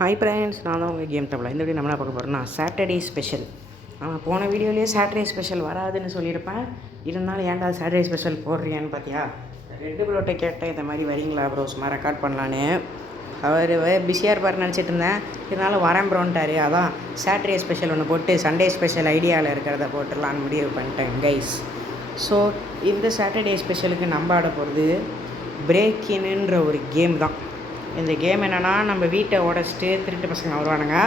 Hi friends, நான் தான் உங்கள் கேம் தமிழ். இந்த வீடியோ நம்ம என்ன பார்க்க போகிறோம்னா சாட்டர்டே ஸ்பெஷல். நான் போன வீடியோலேயே சாட்டர்டே ஸ்பெஷல் வராதுன்னு சொல்லியிருப்பேன். இருந்தாலும் ஏன்டா சாட்டர்டே ஸ்பெஷல் போடுறியான்னு பார்த்தியா, ரெண்டு ப்ரோட்ட கேட்டேன் இந்த மாதிரி வரீங்களா ப்ரோ சும்மா ரெக்கார்ட் பண்ணலான்னு. அவர் பிஸியாக இருப்பார் நினச்சிட்டு இருந்தேன். இருந்தாலும் வரேன் ப்ரோன்ட்டார். அதான் சாட்டர்டே ஸ்பெஷல் ஒன்று போட்டு சண்டே ஸ்பெஷல் ஐடியாவில் இருக்கிறத போட்டுடலான்னு முடிவு பண்ணிட்டேன் கைஸ். ஸோ இந்த சாட்டர்டே ஸ்பெஷலுக்கு நம்ம ஆட போகிறது பிரேக்கின்ன்ற ஒரு கேம் தான். இந்த கேம் என்னென்னா, நம்ம வீட்டை உடச்சிட்டு திருட்டு பசங்க வருவானுங்க.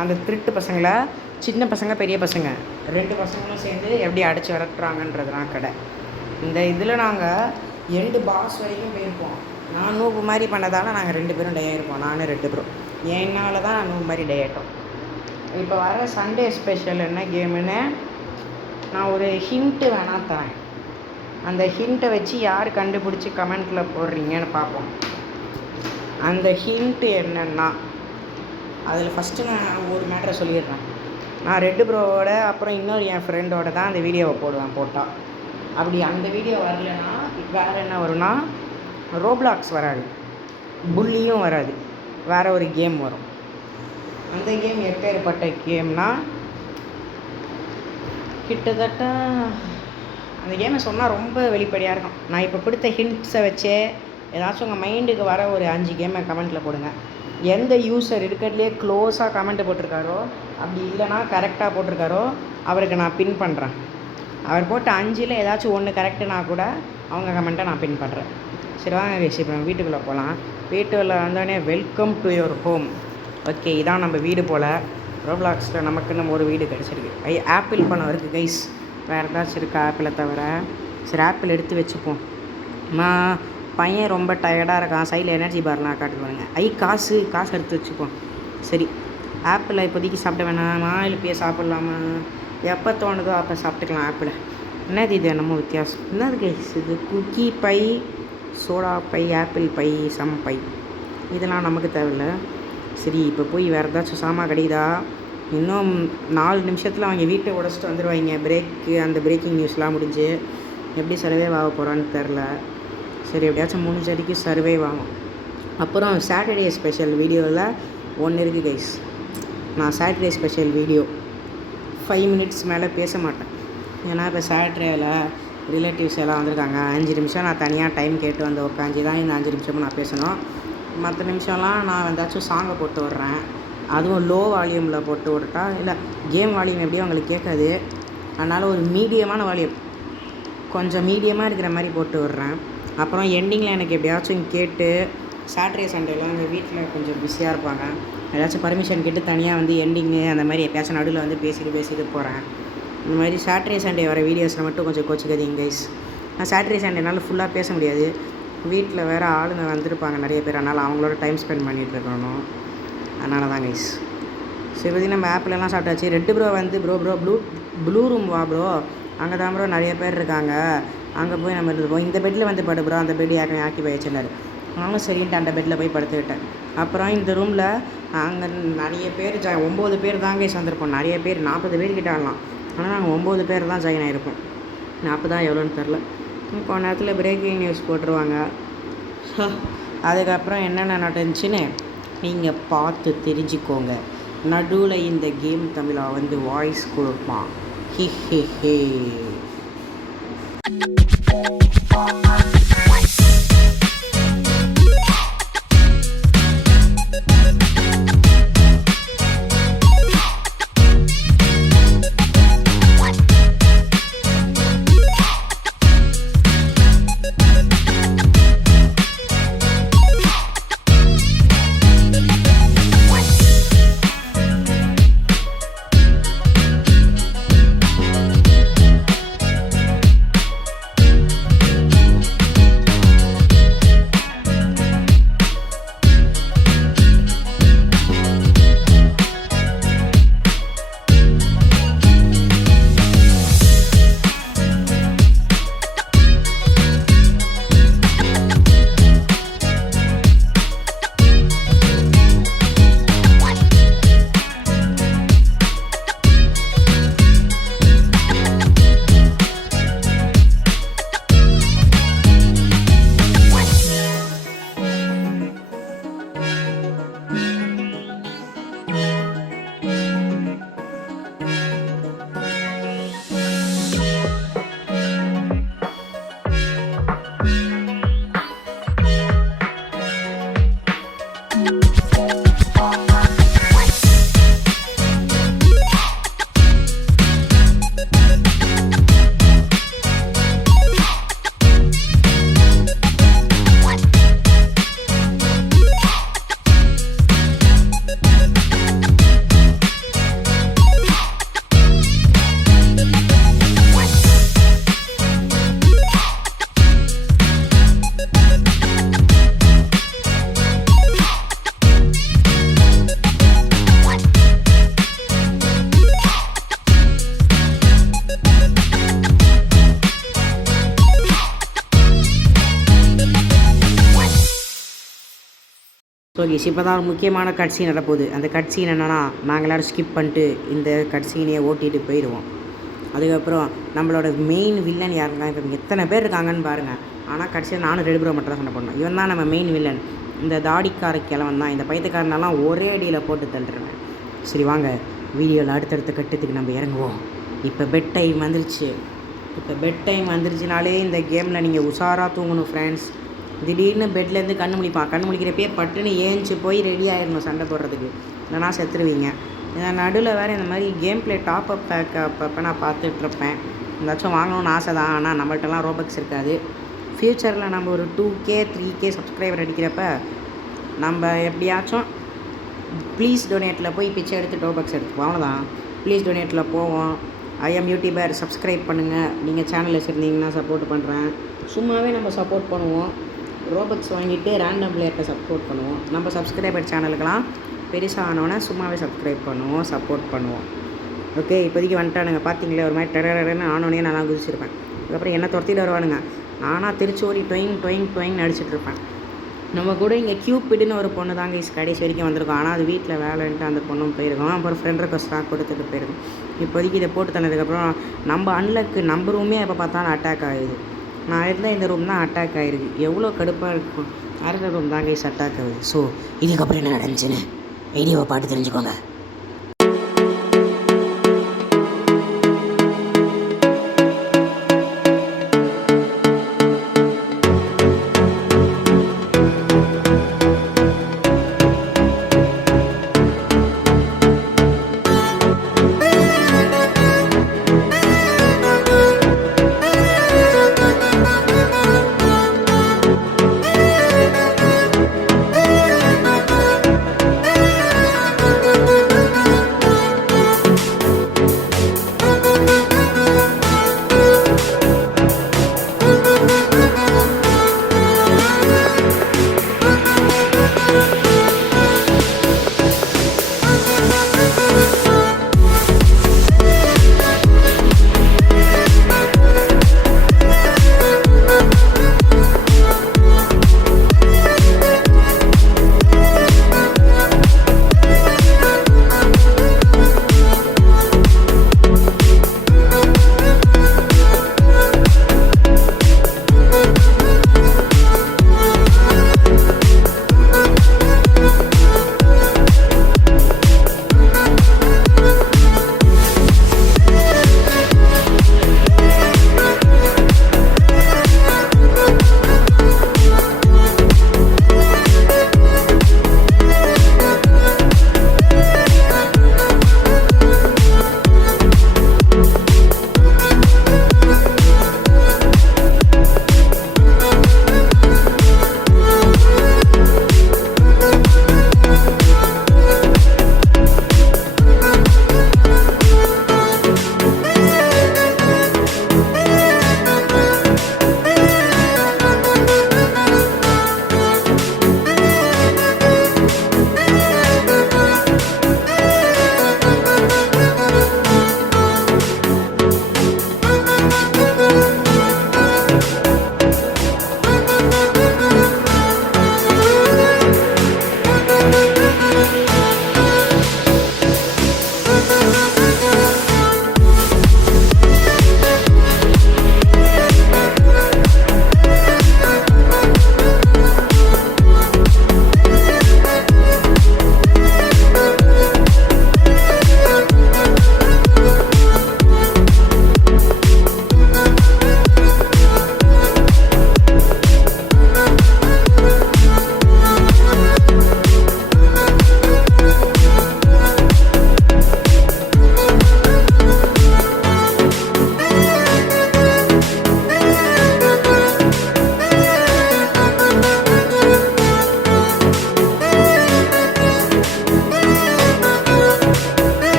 அந்த திருட்டு பசங்களை சின்ன பசங்க பெரிய பசங்க ரெண்டு பசங்களும் சேர்ந்து எப்படி அடித்து விரட்டுறாங்கன்றதுலாம் கடை. இந்த இதில் நாங்கள் 2 பாஸ் வரைக்கும் போயிருப்போம். நான் நூப்பு மாதிரி பண்ணதால் நாங்கள் 2 பேரும் டை ஆகிருப்போம். நானும் 2 பேரும் என்னால் தான் நூப்பு மாதிரி டை ஆகிட்டோம். இப்போ வர சண்டே ஸ்பெஷல் என்ன கேமுன்னு நான் ஒரு ஹிண்ட்டு வேணால் தரேன். அந்த ஹிண்ட்டை வச்சு யார் கண்டுபிடிச்சி கமெண்ட்டில் போடுறீங்கன்னு பார்ப்போம். அந்த ஹிண்ட்டு என்னென்னா, அதில் ஃபஸ்ட்டு நான் ஒரு மேட்டரை சொல்லிடுறேன். நான் ரெட்டு ப்ரோவோட அப்புறம் இன்னொரு என் ஃப்ரெண்டோட தான் அந்த வீடியோவை போடுவேன். போட்டால் அப்படி அந்த வீடியோ வரலைன்னா வேறு என்ன வரும்னா, ரோப்ளாக்ஸ் வராது, புல்லியும் வராது, வேறு ஒரு கேம் வரும். அந்த கேம் எப்பேற்பட்ட கேம்னா, கிட்டத்தட்ட அந்த கேமை சொன்னால் ரொம்ப வெளிப்படையாக இருக்கும். நான் இப்போ கொடுத்த ஹிண்ட்ஸை வச்சே ஏதாச்சும் உங்கள் மைண்டுக்கு வர ஒரு 5 கேமை கமெண்ட்டில் போடுங்க. எந்த யூஸர் இருக்கிறதுலே க்ளோஸாக கமெண்ட்டு போட்டிருக்காரோ, அப்படி இல்லைனா கரெக்டாக போட்டிருக்காரோ, அவருக்கு நான் பின் பண்ணுறேன். அவர் போட்ட 5ல் ஏதாச்சும் ஒன்று கரெக்டுனா கூட அவங்க கமெண்ட்டை நான் பின் பண்ணுறேன். சரி வாங்க கேஷ், இப்போ வீட்டுக்குள்ளே போகலாம். வீட்டுக்குள்ளே வந்தோடனே welcome to your home. Okay, இதான் நம்ம வீடு போல். ரோப்ளாக்ஸில் நமக்குன்னு ஒரு வீடு கிடச்சிருக்கு. ஆப்பிள் பழம் இருக்குது கைஸ். வேறு ஏதாச்சும் இருக்கா ஆப்பிளை தவிர? சரி, ஆப்பிள் எடுத்து வச்சுப்போம். பையன் ரொம்ப டயர்டாக இருக்கான். சைடில் எனர்ஜி பார்லாம் காட்டுவாங்க. காசு எடுத்து வச்சுப்போம். சரி, ஆப்பிளை இப்போதைக்கு சாப்பிட வேணாமா, இல்லைப்பியே சாப்பிட்லாமா? எப்போ தோணுதோ அப்போ சாப்பிட்டுக்கலாம் ஆப்பிளை. என்னது இது என்னமோ வித்தியாசம்? என்னது கைஸ் இது? Cookie pie, soda pie, apple pie, some pie, இதெல்லாம் நமக்கு தேவையில்லை. சரி, இப்போ போய் வேறு ஏதாச்சும் சாமான் கிடைக்குதா? இன்னும் 4 நிமிஷத்தில் அவங்க வீட்டை உடச்சிட்டு வந்துடுவாங்க. அந்த பிரேக்கிங் நியூஸ்லாம் முடிஞ்சு எப்படி சர்வைவ் ஆக போகிறான்னு தெரில. சரி, எப்படியாச்சும் முடிஞ்சடிக்கு சர்வைவ் ஆகும். அப்புறம் சாட்டர்டே ஸ்பெஷல் வீடியோவில் ஒன்று இருக்குது கைஸ். நான் சாட்டர்டே ஸ்பெஷல் வீடியோ 5 மினிட்ஸ் மேலே பேச மாட்டேன். ஏன்னா இப்போ சாட்டர்டேயில் ரிலேட்டிவ்ஸ் எல்லாம் வந்திருக்காங்க. 5 நிமிஷம் நான் தனியாக டைம் கேட்டு வந்து உட்காந்து தான் இந்த 5 நிமிஷமும் நான் பேசணும். மற்ற நிமிஷம்லாம் நான் ஏதாச்சும் சாங்கை போட்டு விட்றேன். அதுவும் லோ வால்யூமில் போட்டு விட்டா, இல்லை கேம் வால்யூம் எப்படியும் அவங்களுக்கு கேட்காது. அதனால் ஒரு மீடியமான வால்யூம், கொஞ்சம் மீடியமாக இருக்கிற மாதிரி போட்டு விட்றேன். அப்புறம் எண்டிங்கில் எனக்கு எப்படியாச்சும் கேட்டு, சாட்டர்டே சண்டேலாம் எங்கள் வீட்டில் கொஞ்சம் பிஸியாக இருப்பாங்க. ஏதாச்சும் பர்மிஷன் கேட்டு தனியாக வந்து எண்டிங்கு அந்த மாதிரி எப்பயாச்சும் நடுவில் வந்து பேசிட்டு போகிறேன். இந்த மாதிரி சாட்டர்டே சண்டே வர வீடியோஸில் மட்டும் கொஞ்சம் கோச்சிக்காதீங்க கைஸ். நான் சாட்டர்டே சண்டேனால ஃபுல்லாக பேச முடியாது. வீட்டில் வேறு ஆளுங்க வந்திருப்பாங்க நிறைய பேர். அதனால் அவங்களோட டைம் ஸ்பெண்ட் பண்ணிகிட்டு இருக்கணும். அதனால தான் கைஸ். சரி, பற்றி நம்ம ஆப்பிளெல்லாம் சாப்பிட்டாச்சு. ரெட்டு ப்ரோ வந்து ப்ரோ ப்ளூ ரூம் வா ப்ரோ, அங்கே தான் ப்ரோ நிறைய பேர் இருக்காங்க, அங்கே போய் நம்ம இருந்துப்போம். இந்த பெட்டில் வந்து படு ப்ரோ, அந்த பெட் யாருமே ஆக்கி வச்சிருந்தாரு. நானும் சரின்ட்டு அந்த பெட்டில் போய் படுத்துக்கிட்டேன். அப்புறம் இந்த ரூமில் அங்கே நிறைய பேர் 9 பேர் தான் கைஸ் வந்திருப்போம். நிறைய பேர் 40 பேர் கிட்ட ஆடலாம். ஆனால் நாங்கள் 9 பேர் தான் ஜாயின் ஆகிருப்போம். 40 தான் எவ்வளோன்னு தெரில. இப்போ நேரத்தில் பிரேக்கிங் நியூஸ் போட்டுருவாங்க. அதுக்கப்புறம் என்னென்ன நடந்துச்சுன்னு நீங்கள் பார்த்து தெரிஞ்சுக்கோங்க. நடுவில் இந்த கேம் தமிழா வந்து வாய்ஸ் கொடுப்பான். ஹே கேஸ் இப்போ தான் ஒரு முக்கியமான கட் சீன் நடப்போகுது. அந்த கட் சீன் என்னென்னா, நாங்கள் எல்லோரும் ஸ்கிப் பண்ணிட்டு இந்த கட் சீனையே ஓட்டிகிட்டு போயிடுவோம். அதுக்கப்புறம் நம்மளோட மெயின் வில்லன் யாருங்க, இப்போ எத்தனை பேர் இருக்காங்கன்னு பாருங்கள். ஆனால் கடைசியில் நானும் ரெண்டு பேரும் மட்டும் தான் சண்டை பண்ணோம். இவன் தான் நம்ம மெயின் வில்லன். இந்த தாடிக்கார கிழவன் தான். இந்த பைத்தியக்காரனெல்லாம் ஒரே அடியில் போட்டு தள்ளுறேன். சரி வாங்க, வீடியோவில் அடுத்தடுத்த கட்டத்துக்கு நம்ம இறங்குவோம். இப்போ பெட் டைம் வந்துருச்சு. இப்போ பெட் டைம் வந்துருச்சுனாலே இந்த கேமில் நீங்கள் உஷாராக தூங்கணும் ஃப்ரெண்ட்ஸ். திடீர்னு பெட்லேருந்து கண்ணு முழிப்பான். கண்ணு முழிக்கிறப்பே பட்டுன்னு ஏஞ்சி போய் ரெடி ஆகிடணும் சண்டை போடுறதுக்கு, இல்லைனா செத்துருவீங்க. நடுவில் வேறு இந்த மாதிரி கேம் ப்ளே டாப்அப் பேக் அப்பப்போ நான் பார்த்துட்ருப்பேன். ஏதாச்சும் வாங்கணும்னு ஆசை தான், ஆனால் நம்மள்ட்டலாம் ரோபக்ஸ் இருக்காது. ஃப்யூச்சரில் நம்ம ஒரு 2K 3K சப்ஸ்கிரைபர் அடிக்கிறப்ப நம்ம எப்படியாச்சும் ப்ளீஸ் டொனேட்டில் போய் பிச்சை எடுத்து ரோபக்ஸ் எடுத்துப்போம். அவ்வளோதான். ப்ளீஸ் டொனேட்டில் போவோம். ஐஎம் யூடியூபர், சப்ஸ்கிரைப் பண்ணுங்கள். நீங்கள் சேனல் வச்சுருந்தீங்கன்னா சப்போர்ட் பண்ணுறேன். சும்மாவே நம்ம சப்போர்ட் பண்ணுவோம். ரோபக்ஸ் வாங்கிட்டு ரேண்டம் பிளேயர்கிட்ட சப்போர்ட் பண்ணுவோம். நம்ம சப்ஸ்கிரைபர் சேனலுக்கெல்லாம் பெருசாக ஆனோன்னா சும்மாவே சப்ஸ்கிரைப் பண்ணுவோம், சப்போர்ட் பண்ணுவோம். ஓகே, இப்போதைக்கு வந்துட்டானுங்க. பார்த்தீங்களே ஒரு மாதிரி டெரன்னு ஆனோடனே நான் குதிச்சிருப்பேன். அதுக்கப்புறம் என்ன துரத்திட்டு வருவானுங்க. நானாக திருச்சி ஓடி டொயிங் அடிச்சிட்ருப்பேன். நம்ம கூட இங்கே கியூபிடுன்னு ஒரு பொண்ணு தாங்க கடைசி வரைக்கும் வந்திருக்கோம். ஆனால் அது வீட்டில் வேலைன்ட்டு அந்த பொண்ணும் போயிருக்கோம். அப்புறம் ஃப்ரெண்ட் ரெக்வஸ்ட்டாக கொடுத்துட்டு போயிருக்கோம். இப்போதைக்கு இதை போட்டு தந்ததுக்கப்புறம் நம்ம அன்லக்கு நம்ம ரூமே எப்போ பார்த்தாலும் அட்டாக் ஆகுது. நான் இருந்தால் இந்த ரூம் தான் அட்டாக் ஆகிருக்கு. எவ்வளோ கடுப்பாக இருக்கும். அடுத்த ரூம் தாங்க அட்டாக் ஆகுது. ஸோ இதுக்கப்புறம் என்ன நடந்துச்சுன்னு வீடியோவை பார்த்து தெரிஞ்சுக்கோங்க.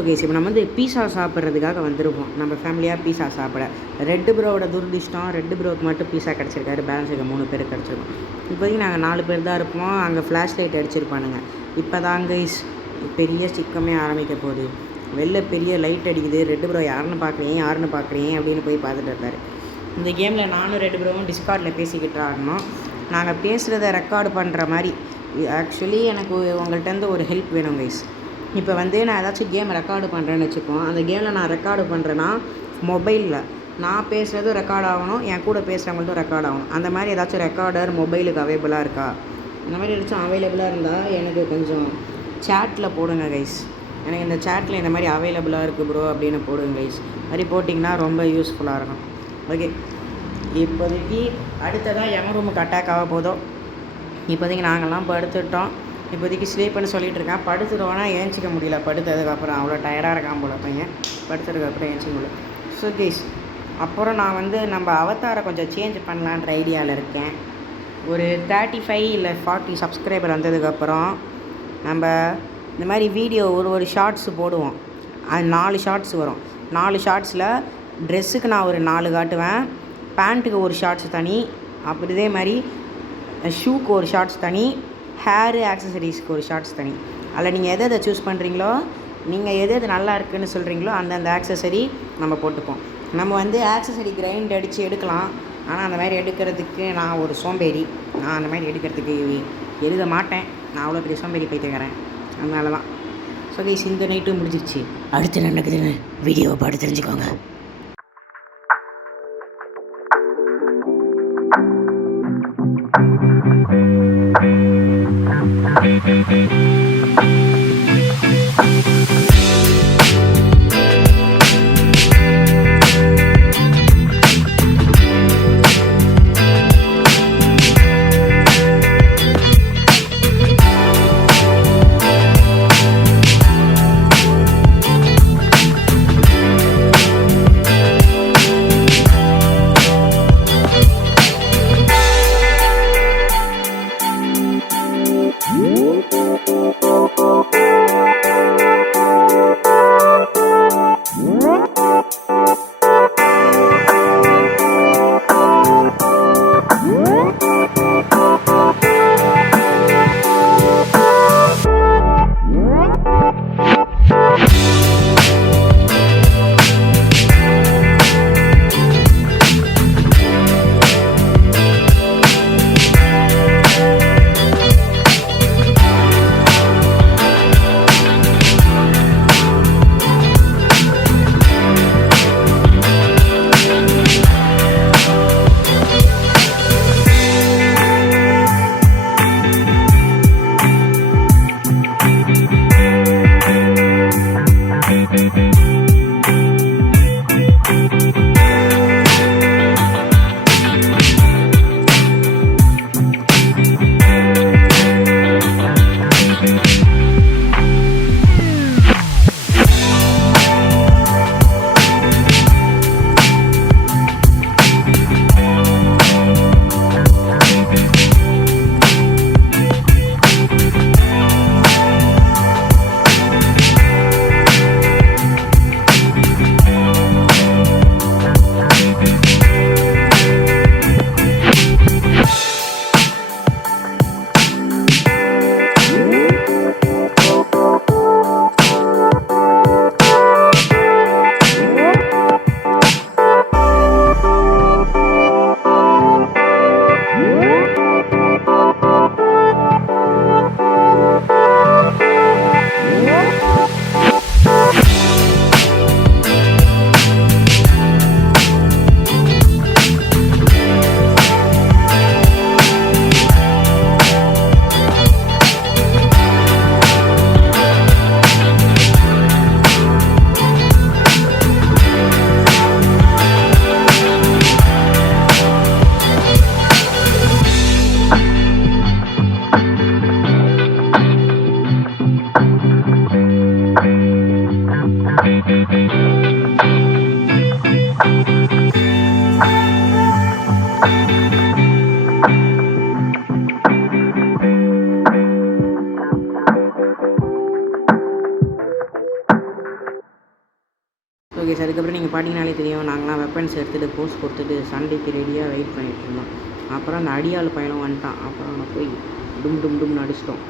ஓகே, இப்போ நம்ம வந்து பீஸா சாப்பிட்றதுக்காக வந்திருக்கோம். நம்ம ஃபேமிலியாக பீஸா சாப்பிட. ரெட்டு ப்ரோவோட துரதிஷ்டம், ரெட்டு ப்ரோவுக்கு மட்டும் பீஸா கிடச்சிருக்காரு. பேலன்ஸ் இருக்க 3 பேருக்கு கிடச்சிருக்கோம். இப்போதைக்கு நாங்கள் 4 பேர் தான் இருப்போம். அங்கே ஃப்ளாஷ் லைட் அடிச்சிருப்பானுங்க. இப்போ தான் கைஸ் பெரிய சிக்கமே ஆரம்பிக்க போகுது. வெளில பெரிய லைட் அடிக்குது. ரெட்டு ப்ரோ யாருன்னு பார்க்குறீங்க அப்படின்னு போய் பார்த்துட்டு இருந்தார். இந்த கேமில் நானும் ரெட்டு ப்ரோவும் டிஸ்கார்டில் பேசிக்கிட்டு ஆடணும். நாங்கள் பேசுகிறத ரெக்கார்டு பண்ணுற மாதிரி. ஆக்சுவலி எனக்கு உங்கள்கிட்ட ஒரு ஹெல்ப் வேணும் கைஸ். இப்போ வந்து நான் ஏதாச்சும் கேம் ரெக்கார்டு பண்ணுறேன்னு வச்சுப்போம். அந்த கேமில் நான் ரெக்கார்டு பண்ணுறேன்னா மொபைலில் நான் பேசுகிறதும் ரெக்கார்ட் ஆகணும், என் கூட பேசுகிறவங்கள்ட்டும் ரெக்கார்ட் ஆகணும். அந்த மாதிரி ஏதாச்சும் ரெக்கார்டர் மொபைலுக்கு அவைலபிளாக இருக்கா? இந்த மாதிரி ஏதாச்சும் அவைலபிளாக இருந்தால் எனக்கு கொஞ்சம் சேட்டில் போடுங்க கைஸ். எனக்கு இந்த சேட்டில் இந்த மாதிரி அவைலபிளாக இருக்குது ப்ரோ அப்படின்னு போடுங்க கைஸ். மாதிரி போட்டிங்கன்னா ரொம்ப யூஸ்ஃபுல்லாக இருக்கும். ஓகே, இப்போதைக்கு அடுத்ததாக எம் ரூமுக்கு அட்டாக் ஆக போதும். இப்போதைக்கு நாங்கள்லாம் படுத்துட்டோம். இப்போதைக்கு ஸ்லீப்னு சொல்லிகிட்டு இருக்கேன். படுத்துடுவோன்னா ஏஞ்சிக்க முடியல. படுத்ததுக்கப்புறம் அவ்வளோ டயர்டாக இருக்கான் போல பையன். படுத்ததுக்கப்புறம் ஏஞ்சிக்க முடியல. ஸோ கைஸ், அப்புறம் நான் வந்து நம்ம அவதாரை கொஞ்சம் சேஞ்ச் பண்ணலான்ற ஐடியாவில் இருக்கேன். ஒரு 35 இல்லை 40 சப்ஸ்கிரைபர் வந்ததுக்கப்புறம் நம்ம இந்த மாதிரி வீடியோ ஒரு ஷார்ட்ஸு போடுவோம். அது 4 ஷார்ட்ஸ் வரும். 4 ஷார்ட்ஸில் ட்ரெஸ்ஸுக்கு நான் ஒரு 4 காட்டுவேன், பேண்ட்டுக்கு ஒரு ஷார்ட்ஸ் தனி, அப்படி இதே மாதிரி ஷூக்கு ஒரு ஷார்ட்ஸ் தனி, ஹேரு ஆக்சசரிஸ்க்கு ஒரு ஷார்ட்ஸ் தனி. அதில் நீங்கள் எதை சூஸ் பண்ணுறீங்களோ, நீங்கள் எது நல்லா இருக்குதுன்னு சொல்கிறீங்களோ அந்தந்த ஆக்சசரி நம்ம போட்டுப்போம். நம்ம வந்து ஆக்சசரி கிரைண்ட் அடித்து எடுக்கலாம். ஆனால் அந்த மாதிரி எடுக்கிறதுக்கு நான் ஒரு சோம்பேறி. நான் அந்த மாதிரி எடுக்கிறதுக்கு எழுத மாட்டேன். நான் அவ்வளோ பெரிய சோம்பேறி போய்த்துக்கிறேன். அதனால தான். ஸோ கைஸ், இந்த நைட்டும் முடிஞ்சிருச்சு. அடுத்து நடக்குதுன்னு வீடியோவை பார்த்து தெரிஞ்சுக்கோங்க. ஓகே சார், அதுக்கப்புறம் நீங்கள் பார்த்தீங்கனாலே தெரியும், நாங்களாம் வெப்பன்ஸ் எடுத்துகிட்டு போஸ் கொடுத்துட்டு சண்டைக்கு ரெடியாக வெயிட் பண்ணிகிட்டு இருந்தோம். அப்புறம் அந்த அடியாள் பையனும் வந்துட்டான். அப்புறம் அவனை போய் டும் டும் டும்னு அடிச்சிட்டோம்.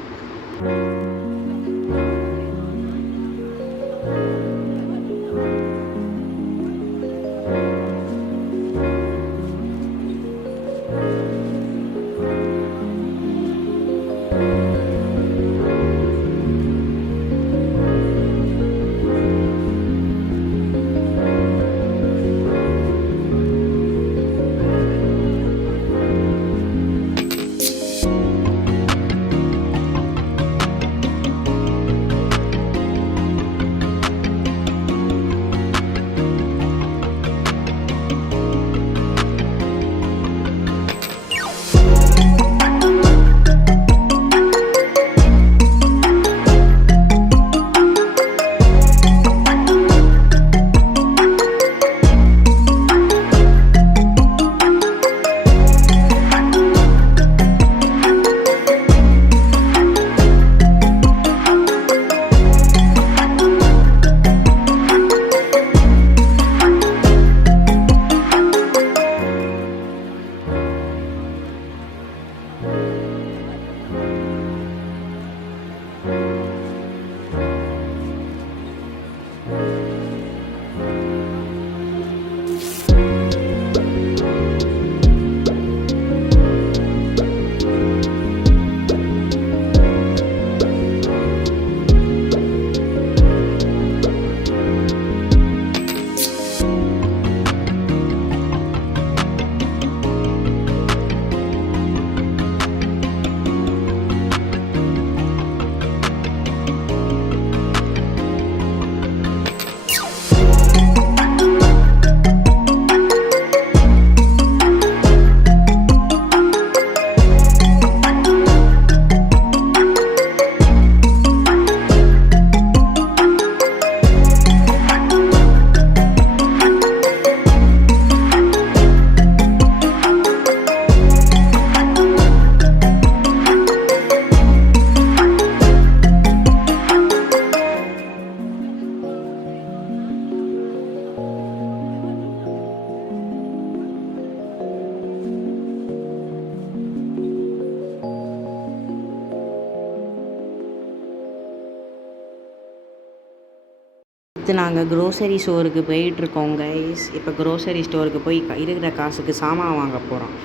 அடுத்து நாங்கள் க்ரோசரி ஸ்டோருக்கு போயிட்டுருக்கோம் கைஸ். இப்போ க்ரோசரி ஸ்டோருக்கு போய் இருக்கிற காசுக்கு சாமான் வாங்க போகிறோம்.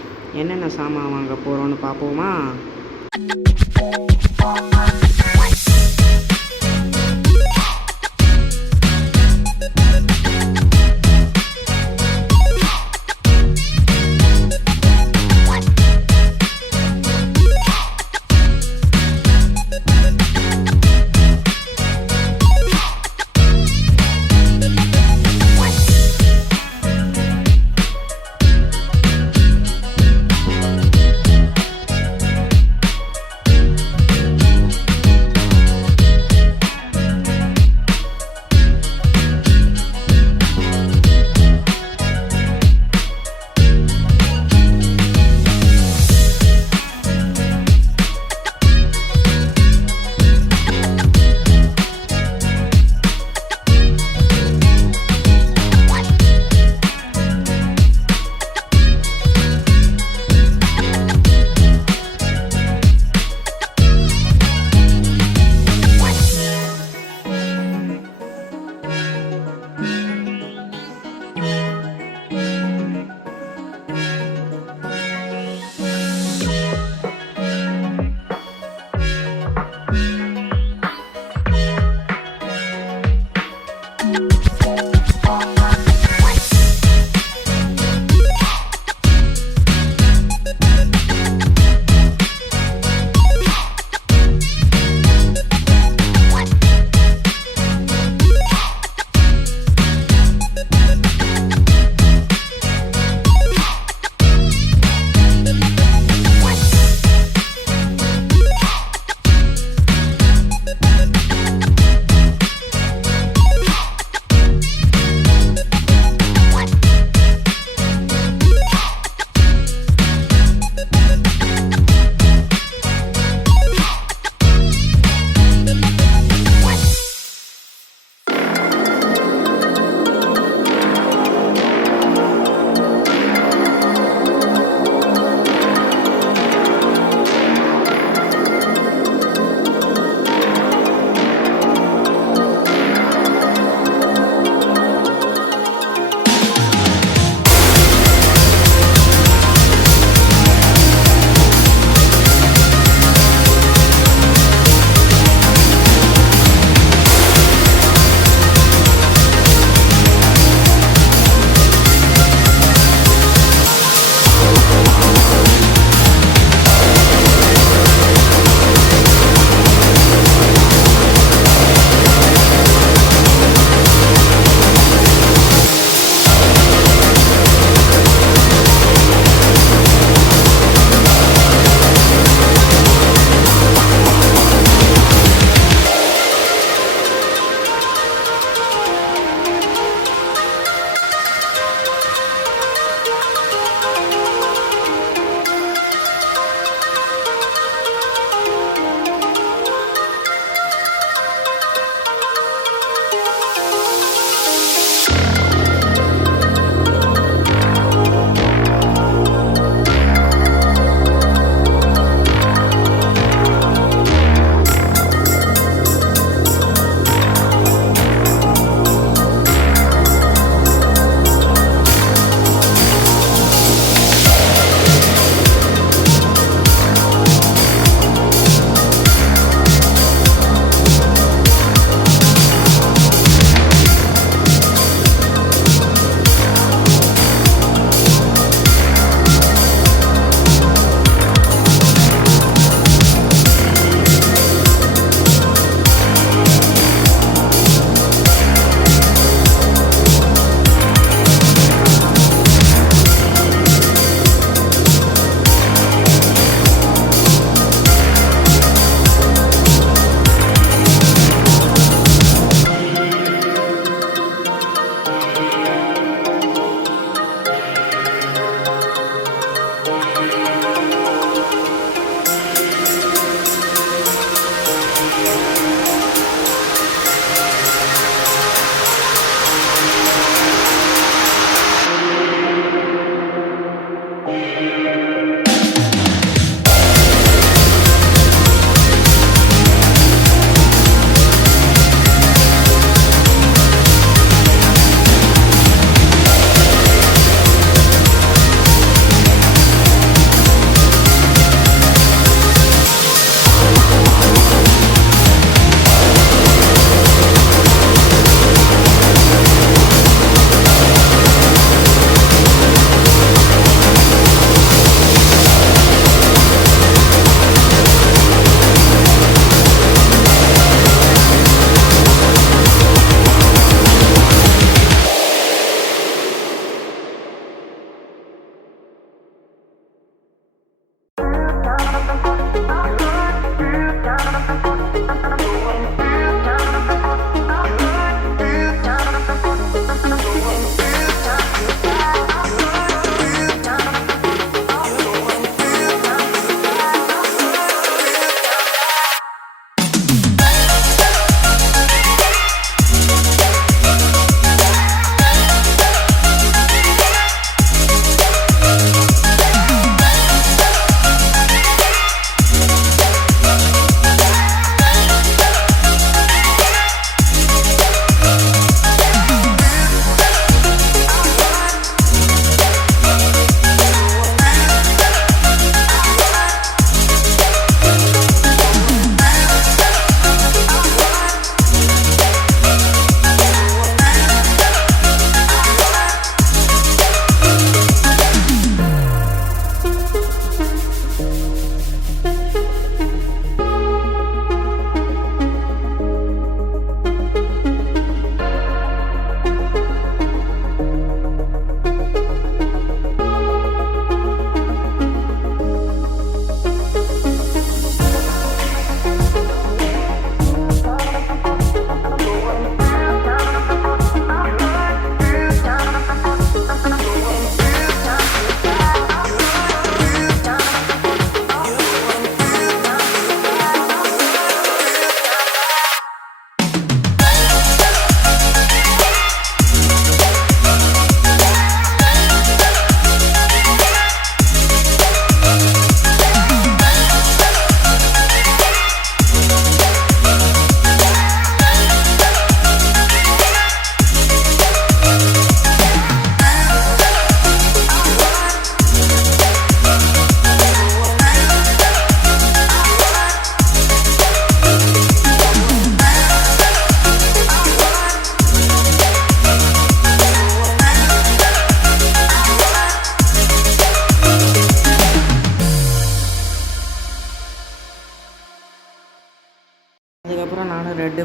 என்னென்ன சாமான் வாங்க போகிறோன்னு பார்ப்போமா?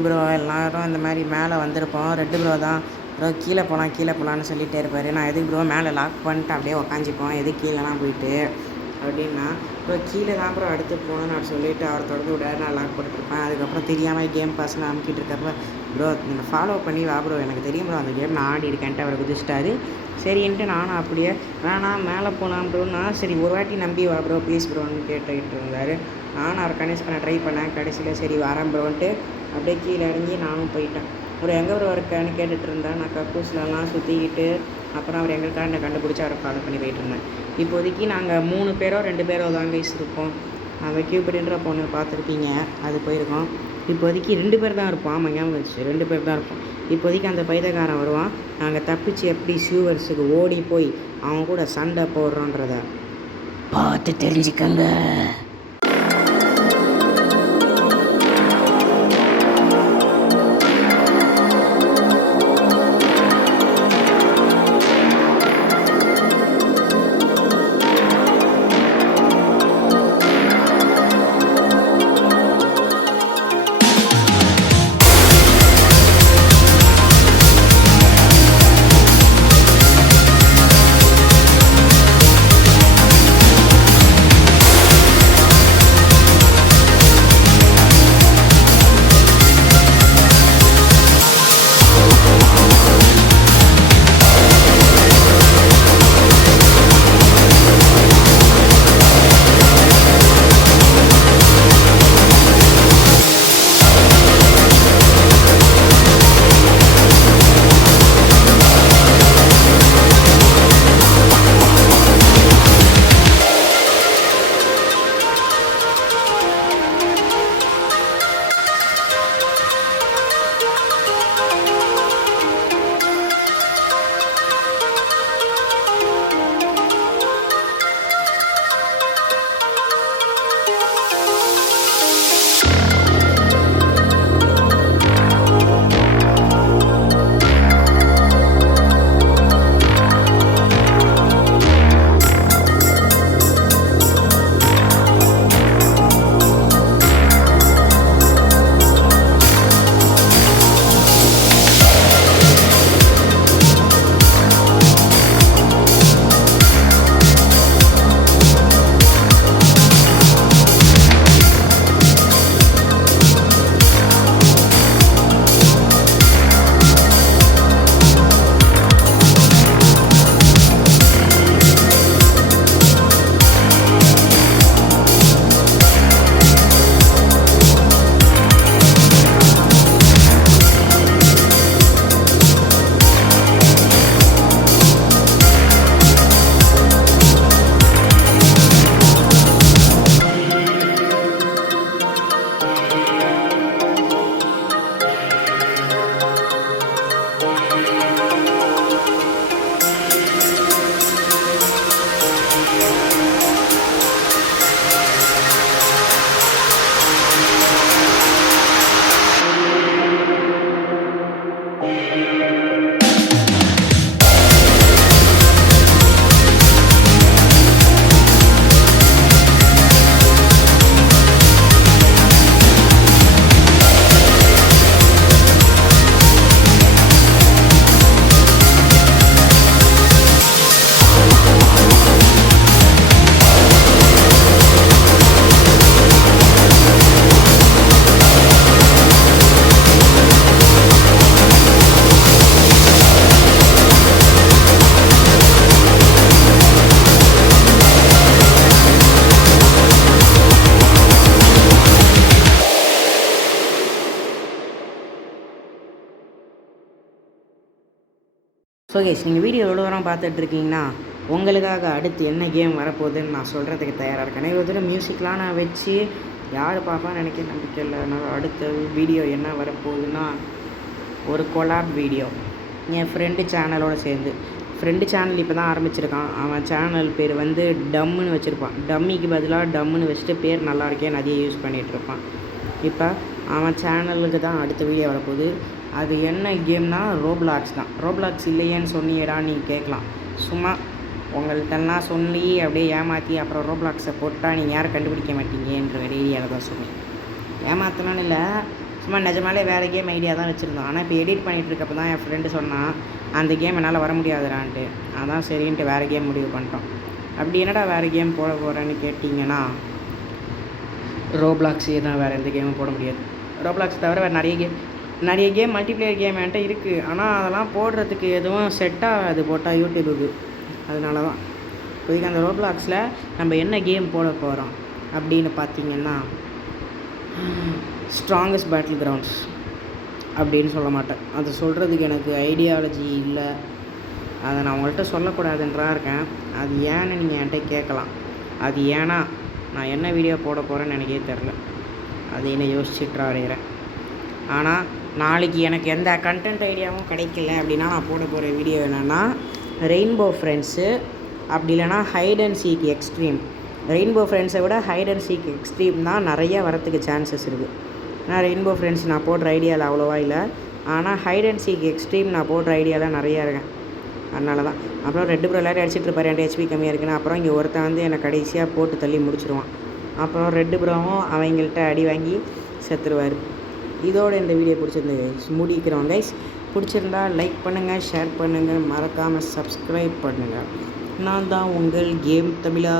ப்ரோ எல்லோரும் இந்த மாதிரி மேலே வந்திருப்போம். ரெட்டு ப்ரோ தான் ப்ரோ கீழே போகலான்னு சொல்லிகிட்டே இருப்பார். நான் எதுக்கு ப்ரோ மேலே லாக் பண்ணிட்டு அப்படியே உக்காஞ்சிப்போம், எதுக்கு கீழேலாம் போயிட்டு அப்படின்னா, ப்ரோ கீழே தான் ப்ரோ அடுத்து போகணும்னு நான் சொல்லிவிட்டு அவர் தொடர்ந்து விடாது நான் லாக் போட்டுருப்பேன். அதுக்கப்புறம் தெரியாமல் கேம் பாஸ்ன்னு அமுக்கிட்டு இருக்கப்ப ப்ரோ நீங்கள் ஃபாலோ பண்ணி வா ப்ரோ, எனக்கு தெரியும் ப்ரோ அந்த கேம் நான் ஆடி இருக்கேன்ட்டு அவர் குதிச்சிட்டாரு. சரின்ட்டு நானும் அப்படியே வேணாம் மேலே போகலாம் ப்ரோன்னா, சரி ஒரு வாட்டி நம்பி வா ப்ரோ ப்ளீஸ் ப்ரோன்னு கேட்டுக்கிட்டு இருந்தார். நானும் அவரை கன்வின்ஸ் பண்ண ட்ரை பண்ணேன். கடைசியில் சரி வரேன் ப்ரோன்ட்டு அப்படியே கீழே இறங்கி நானும் போயிட்டேன். ஒரு எங்கே ப்ரோ இருக்கான்னு கேட்டுட்டு இருந்தேன். நான் கக்கூஸ்லலாம் சுற்றிக்கிட்டு அப்புறம் அவர் எங்களுக்காக என்னை கண்டுபிடிச்சி அவரை ஃபாலோ பண்ணி போயிட்டுருந்தேன். இப்போதைக்கு நாங்கள் 3 பேரோ 2 பேரோ தான் கைஸ் இருக்கோம். அந்த கியூபிட்ன்ற பொண்ணு பார்த்துருப்பீங்க, அது போயிருக்கோம். இப்போதைக்கு 2 பேர் தான் இருப்போம். ஆமாம் ஞாபகம் வச்சு 2 பேர் தான் இருப்போம். இப்போதைக்கு அந்த பைத்தியக்காரன் வருவான். நாங்கள் தப்பிச்சு எப்படி சியூவர்ஸுக்கு ஓடி போய் அவன் கூட சண்டை போடுறோன்றத பார்த்து தெரிஞ்சுக்கங்க. ஸோ கைஸ் நீங்கள் வீடியோ எவ்வளோ தூரம் பார்த்துட்ருக்கீங்கன்னா உங்களுக்காக அடுத்து என்ன கேம் வரப்போகுதுன்னு நான் சொல்கிறதுக்கு தயாராக இருக்கேன். இவ்வளோ தூரம் மியூசிக்லாம் நான் வச்சு யார் பார்ப்பான்னு நினைக்க நம்பிக்கை இல்லை. நான் அடுத்த வீடியோ என்ன வரப்போகுதுன்னா ஒரு கொலாப் வீடியோ என் ஃப்ரெண்டு சேனலோடு சேர்ந்து. ஃப்ரெண்டு சேனல் இப்போ தான் ஆரம்பிச்சிருக்கான். அவன் சேனல் பேர் வந்து டம்முன்னு வச்சுருப்பான். டம்மிக்கு பதிலாக டம்முன்னு வச்சுட்டு பேர் நல்லா இருக்கேன்னு அதையே யூஸ் பண்ணிகிட்ருப்பான். இப்போ அவன் சேனலுக்கு தான் அடுத்த வீடியோ வரப்போகுது. அது என்ன கேம்னா ரோப்ளாக்ஸ் தான். ரோப்ளாக்ஸ் இல்லையேன்னு சொன்னியடா நீங்கள் கேட்கலாம். சும்மா உங்கள்கிட்டலாம் சொல்லி அப்படியே ஏமாற்றி அப்புறம் ரோப்ளாக்ஸை போட்டால் நீங்கள் யாரும் கண்டுபிடிக்க மாட்டீங்கன்ற ஏரியாவில் தான் சொன்னேன். ஏமாத்தலான்னு இல்லை, சும்மா நிஜமாலே வேறு கேம் ஐடியா தான் வச்சுருந்தோம். ஆனால் இப்போ எடிட் பண்ணிகிட்டு இருக்கப்போ தான் என் ஃப்ரெண்டு சொன்னான் அந்த கேம் என்னால் வர முடியாதுடான்ட்டு. அதான் சரின்ட்டு வேறு கேம் முடிவு பண்ணிட்டோம். அப்படி என்னடா வேறு கேம் போட போகிறேன்னு கேட்டிங்கன்னா ரோப்ளாக்ஸே தான், வேறு எந்த கேமும் போட முடியாது. ரோப்ளாக்ஸ் தவிர வேறு நிறைய கேம் மல்டிப்ளேயர் கேம் என்கிட்ட இருக்குது. ஆனால் அதெல்லாம் போடுறதுக்கு எதுவும் செட் ஆகாது போட்டால் யூடியூபுக்கு. அதனால தான் இப்போதைக்கு அந்த ரோப்ளாக்ஸில் நம்ம என்ன கேம் போட போகிறோம் அப்படின்னு பார்த்திங்கன்னா ஸ்ட்ராங்கஸ்ட் பேட்டில் கிரவுண்ட்ஸ் அப்படின்னு சொல்ல மாட்டேன். அது சொல்கிறதுக்கு எனக்கு ஐடியாலஜி இல்லை. அதை நான் உங்கள்கிட்ட சொல்லக்கூடாதுன்றா இருக்கேன். அது ஏன்னு நீங்கள் என்கிட்ட கேட்கலாம். அது ஏன்னா நான் என்ன வீடியோ போட போகிறேன்னு எனக்கே தெரில. அது என்ன யோசிச்சுட்டு அடைகிறேன். ஆனால் நாளைக்கு எனக்கு எந்த கண்டென்ட் ஐடியாவும் கிடைக்கல அப்படின்னா நான் போட போகிற வீடியோ என்னென்னா ரெயின்போ ஃப்ரெண்ட்ஸு, அப்படி இல்லைனா hide and seek extreme. Rainbow ஃப்ரெண்ட்ஸை விட ஹைட் அண்ட் சீக் எக்ஸ்ட்ரீம் தான் நிறையா வரத்துக்கு சான்சஸ் இருக்குது. ஏன்னா ரெயின்போ ஃப்ரெண்ட்ஸ் நான் போடுற ஐடியாவில் அவ்வளோவா இல்லை. ஆனால் ஹைட் அண்ட் சீக் எக்ஸ்ட்ரீம் நான் போடுற ஐடியாவில் நிறையா இருக்கேன். அதனால தான். அப்புறம் ரெட் ப்ரோ எல்லாரும் அடிச்சிட்டு இருப்பார் 2 HP கம்மியாக இருக்குன்னு. அப்புறம் இங்கே ஒருத்தன் வந்து என்னை கடைசியாக போட்டு தள்ளி முடிச்சிருவான். அப்புறம் ரெட் ப்ரோவும் அவங்கள்ட்ட அடி வாங்கி செத்துருவார். இதோட இந்த வீடியோ பிடிச்சிருந்து முடிக்கிறோம் கைஸ். பிடிச்சிருந்தா லைக் பண்ணுங்கள், ஷேர் பண்ணுங்கள், மறக்காமல் சப்ஸ்கிரைப் பண்ணுங்கள். நான் தான் உங்கள் கேம் தமிழா.